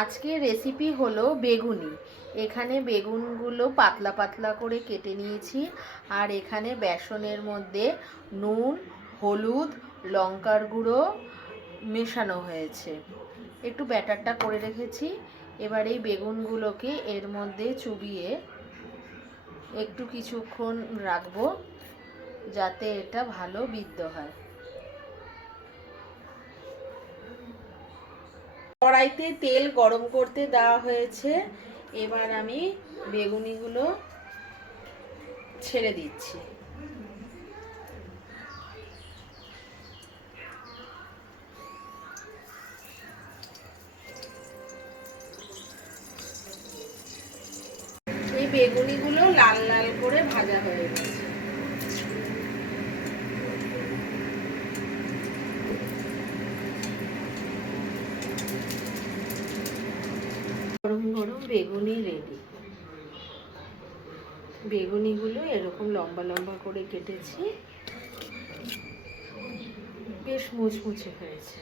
আজকের রেসিপি হলো বেগুনি। এখানে বেগুনগুলো পাতলা পাতলা করে কেটে নিয়েছি, আর এখানে বেসনের মধ্যে নুন, হলুদ, লঙ্কার গুঁড়ো মেশানো হয়েছে। একটু ব্যাটারটা করে রেখেছি। এবার এই বেগুনগুলোকে এর মধ্যে চুবিয়ে একটু কিছুক্ষণ রাখবো, যাতে এটা ভালো বিদ্ধ হয়। কড়াইতে তেল গরম করতে দেওয়া হয়েছে। এবার আমি বেগুনিগুলো ছেড়ে দিচ্ছি। এই বেগুনিগুলো লাল লাল করে ভাজা হয়ে গেছে। গরম গরম বেগুনি রেডি। বেগুনিগুলো এরকম লম্বা লম্বা করে কেটেছি, বেশ মুচমুচে হয়েছে।